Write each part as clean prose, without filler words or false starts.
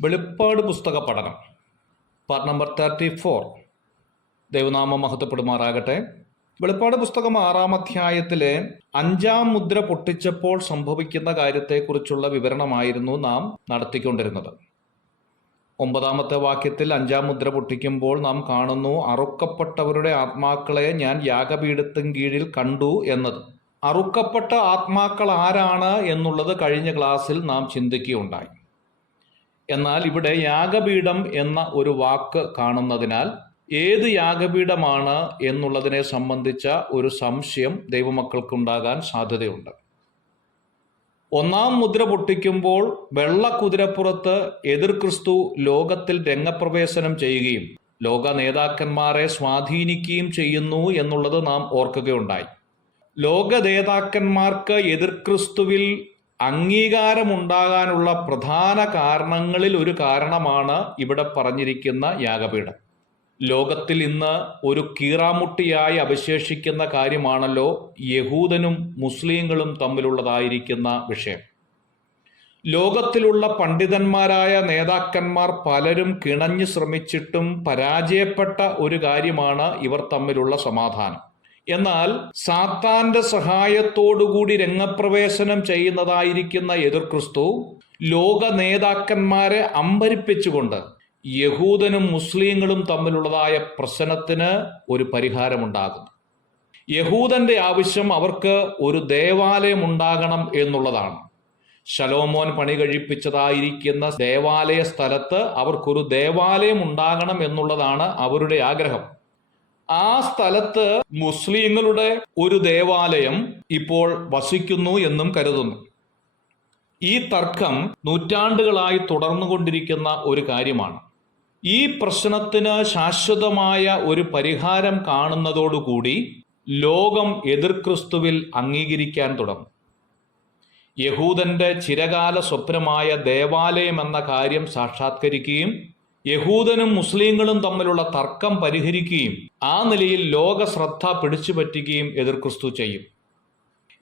വെളിപ്പാട് പുസ്തക പഠനം പാർട്ട് നമ്പർ 34. ദൈവനാമം മഹത്വപ്പെടുമാറാകട്ടെ. വെളിപ്പാട് പുസ്തകം 6-ാം അധ്യായത്തിലെ 5-ാം മുദ്ര പൊട്ടിച്ചപ്പോൾ സംഭവിക്കുന്ന കാര്യത്തെക്കുറിച്ചുള്ള വിവരണമായിരുന്നു നാം നടത്തിക്കൊണ്ടിരുന്നത്. 9-ാമത്തെ വാക്യത്തിൽ 5-ാം മുദ്ര പൊട്ടിക്കുമ്പോൾ നാം കാണുന്നു, അറുക്കപ്പെട്ടവരുടെ ആത്മാക്കളെ ഞാൻ യാഗപീഠത്തിൻ കീഴിൽ കണ്ടു എന്നത്. അറുക്കപ്പെട്ട ആത്മാക്കൾ ആരാണ് എന്നുള്ളത് കഴിഞ്ഞ ക്ലാസ്സിൽ നാം ചിന്തിക്കുകയുണ്ടായി. എന്നാൽ ഇവിടെ യാഗപീഠം എന്ന ഒരു വാക്ക് കാണുന്നതിനാൽ ഏത് യാഗപീഠമാണ് എന്നുള്ളതിനെ സംബന്ധിച്ച ഒരു സംശയം ദൈവമക്കൾക്കുണ്ടാകാൻ സാധ്യതയുണ്ട്. 1-ാം മുദ്ര പൊട്ടിക്കുമ്പോൾ വെള്ള കുതിരപ്പുറത്ത് എതിർ ക്രിസ്തു ലോകത്തിൽ രംഗപ്രവേശനം ചെയ്യുകയും ലോക നേതാക്കന്മാരെ സ്വാധീനിക്കുകയും ചെയ്യുന്നു എന്നുള്ളത് നാം ഓർക്കുകയുണ്ടായി. ലോക നേതാക്കന്മാർക്ക് എതിർ ക്രിസ്തുവിൽ അംഗീകാരമുണ്ടാകാനുള്ള പ്രധാന കാരണങ്ങളിൽ ഒരു കാരണമാണ് ഇവിടെ പറഞ്ഞിരിക്കുന്ന യാഗപീഠം. ലോകത്തിൽ ഇന്ന് ഒരു കീറാമുട്ടിയായി അവശേഷിക്കുന്ന കാര്യമാണല്ലോ യഹൂദനും മുസ്ലിങ്ങളും തമ്മിലുള്ളതായിരിക്കുന്ന വിഷയം. ലോകത്തിലുള്ള പണ്ഡിതന്മാരായ നേതാക്കന്മാർ പലരും കിണഞ്ഞു ശ്രമിച്ചിട്ടും പരാജയപ്പെട്ട ഒരു കാര്യമാണ് ഇവർ തമ്മിലുള്ള സമാധാനം. എന്നാൽ സാത്താന്റെ സഹായത്തോടുകൂടി രംഗപ്രവേശനം ചെയ്യുന്നതായിരിക്കുന്ന എതിർ ക്രിസ്തു ലോക നേതാക്കന്മാരെ അമ്പരിപ്പിച്ചുകൊണ്ട് യഹൂദനും മുസ്ലിങ്ങളും തമ്മിലുള്ളതായ പ്രശ്നത്തിന് ഒരു പരിഹാരമുണ്ടാകുന്നു. യഹൂദന്റെ ആവശ്യം അവർക്ക് ഒരു ദേവാലയം ഉണ്ടാകണം എന്നുള്ളതാണ്. ശലോമോൻ പണി കഴിപ്പിച്ചതായിരിക്കുന്ന ദേവാലയ സ്ഥലത്ത് അവർക്കൊരു ദേവാലയം ഉണ്ടാകണം എന്നുള്ളതാണ് അവരുടെ ആഗ്രഹം. ആ സ്ഥലത്ത് മുസ്ലിങ്ങളുടെ ഒരു ദേവാലയം ഇപ്പോൾ വസിക്കുന്നു എന്നും കരുതുന്നു. ഈ തർക്കം നൂറ്റാണ്ടുകളായി തുടർന്നുകൊണ്ടിരിക്കുന്ന ഒരു കാര്യമാണ്. ഈ പ്രശ്നത്തിന് ശാശ്വതമായ ഒരു പരിഹാരം കാണുന്നതോടുകൂടി ലോകം എതിർ ക്രിസ്തുവിൽ അംഗീകരിക്കാൻ തുടങ്ങും. യഹൂദന്റെ ചിരകാല സ്വപ്നമായ ദേവാലയം എന്ന കാര്യം സാക്ഷാത്കരിക്കുകയും യഹൂദനും മുസ്ലിങ്ങളും തമ്മിലുള്ള തർക്കം പരിഹരിക്കുകയും ആ നിലയിൽ ലോക ശ്രദ്ധ പിടിച്ചുപറ്റുകയും എതിർ ക്രിസ്തു ചെയ്യും.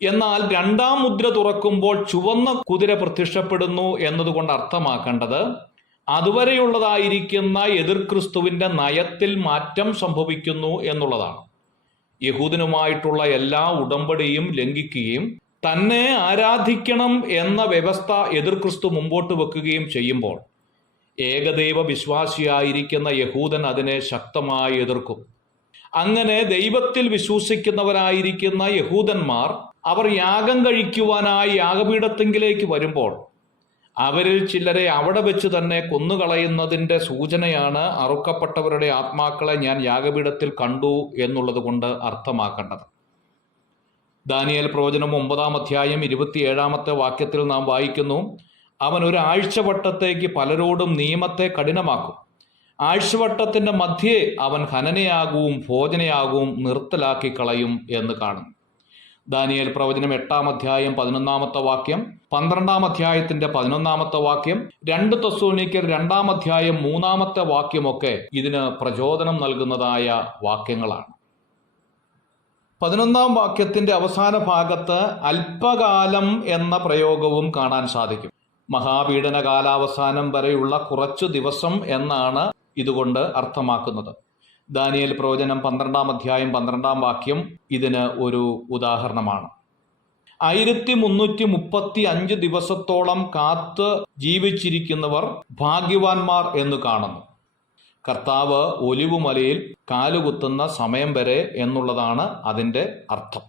എന്നാൽ 2-ാം മുദ്ര തുറക്കുമ്പോൾ ചുവന്ന കുതിര പ്രത്യക്ഷപ്പെടുന്നു എന്നതുകൊണ്ട് അർത്ഥമാക്കേണ്ടത് അതുവരെയുള്ളതായിരിക്കുന്ന എതിർ ക്രിസ്തുവിന്റെ നയത്തിൽ മാറ്റം സംഭവിക്കുന്നു എന്നുള്ളതാണ്. യഹൂദനുമായിട്ടുള്ള എല്ലാ ഉടമ്പടിയും ലംഘിക്കുകയും തന്നെ ആരാധിക്കണം എന്ന വ്യവസ്ഥ എതിർ ക്രിസ്തു മുമ്പോട്ട് വെക്കുകയും ചെയ്യുമ്പോൾ ഏകദൈവ വിശ്വാസിയായിരിക്കുന്ന യഹൂദൻ അതിനെ ശക്തമായി എതിർക്കും. അങ്ങനെ ദൈവത്തിൽ വിശ്വസിക്കുന്നവരായിരിക്കുന്ന യഹൂദന്മാർ അവർ യാഗം കഴിക്കുവാനായി യാഗപീഠത്തിങ്കിലേക്ക് വരുമ്പോൾ അവരിൽ ചിലരെ അവിടെ വെച്ച് തന്നെ കൊന്നുകളയുന്നതിൻ്റെ സൂചനയാണ് അറുക്കപ്പെട്ടവരുടെ ആത്മാക്കളെ ഞാൻ യാഗപീഠത്തിൽ കണ്ടു എന്നുള്ളത് കൊണ്ട് അർത്ഥമാക്കേണ്ടത്. ദാനിയേൽ പ്രവചനം 9-ാം അധ്യായം 27-ാമത്തെ വാക്യത്തിൽ നാം വായിക്കുന്നു, അവൻ ഒരു ആഴ്ചവട്ടത്തേക്ക് പലരോടും നിയമത്തെ കഠിനമാക്കും. ആഴ്ചവട്ടത്തിന്റെ മധ്യേ അവൻ ഹനനയാകവും ഭോജനയാകവും നിർത്തലാക്കി കളയും എന്ന് കാണുന്നു. ദാനിയേൽ പ്രവചനം 8-ാം അധ്യായം 11-ാമത്തെ വാക്യം, 12-ാം അധ്യായത്തിന്റെ 11-ാമത്തെ വാക്യം, 2 തെസ്സലോനിക്കർ 2-ാം അധ്യായം 3-ാമത്തെ വാക്യമൊക്കെ ഇതിന് പ്രചോദനം നൽകുന്നതായ വാക്യങ്ങളാണ്. 11-ാം വാക്യത്തിന്റെ അവസാന ഭാഗത്ത് അല്പകാലം എന്ന പ്രയോഗവും കാണാൻ സാധിക്കും. മഹാപീഡന കാലാവസാനം വരെയുള്ള കുറച്ചു ദിവസം എന്നാണ് ഇതുകൊണ്ട് അർത്ഥമാക്കുന്നത്. ദാനിയേൽ പ്രവചനം 12-ാം അധ്യായം 12-ാം വാക്യം ഇതിന് ഒരു ഉദാഹരണമാണ്. 1335 ദിവസത്തോളം കാത്ത് ജീവിച്ചിരിക്കുന്നവർ ഭാഗ്യവാന്മാർ എന്ന് കാണുന്നു. കർത്താവ് ഒലിവുമലയിൽ കാലുകുത്തുന്ന സമയം വരെ എന്നുള്ളതാണ് അതിൻ്റെ അർത്ഥം.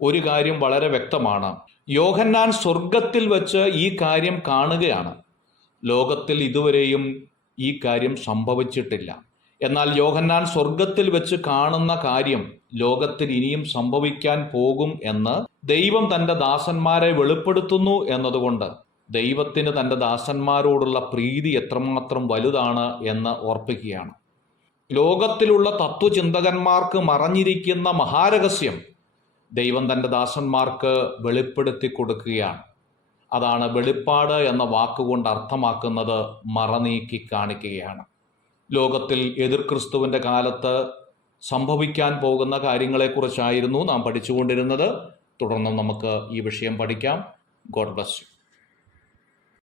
ഒരു കാര്യം വളരെ വ്യക്തമാണ്, യോഹന്നാൻ സ്വർഗത്തിൽ വെച്ച് ഈ കാര്യം കാണുകയാണ്. ലോകത്തിൽ ഇതുവരെയും ഈ കാര്യം സംഭവിച്ചിട്ടില്ല. എന്നാൽ യോഹന്നാൻ സ്വർഗത്തിൽ വെച്ച് കാണുന്ന കാര്യം ലോകത്തിൽ ഇനിയും സംഭവിക്കാൻ പോകും എന്ന് ദൈവം തൻ്റെ ദാസന്മാരെ വെളിപ്പെടുത്തുന്നു എന്നതുകൊണ്ട് ദൈവത്തിന് തൻ്റെ ദാസന്മാരോടുള്ള പ്രീതി എത്രമാത്രം വലുതാണ് എന്ന് ഓർപ്പിക്കുകയാണ്. ലോകത്തിലുള്ള തത്വചിന്തകന്മാർക്ക് മറഞ്ഞിരിക്കുന്ന മഹാരഹസ്യം ദൈവം തൻ്റെ ദാസന്മാർക്ക് വെളിപ്പെടുത്തി കൊടുക്കുകയാണ്. അതാണ് വെളിപ്പാട് എന്ന വാക്കുകൊണ്ട് അർത്ഥമാക്കുന്നത്, മറനീക്കി കാണിക്കുകയാണ്. ലോകത്തിൽ എതിർ ക്രിസ്തുവിൻ്റെ കാലത്ത് സംഭവിക്കാൻ പോകുന്ന കാര്യങ്ങളെക്കുറിച്ചായിരുന്നു നാം പഠിച്ചുകൊണ്ടിരുന്നത്. തുടർന്നും നമുക്ക് ഈ വിഷയം പഠിക്കാം. God bless you.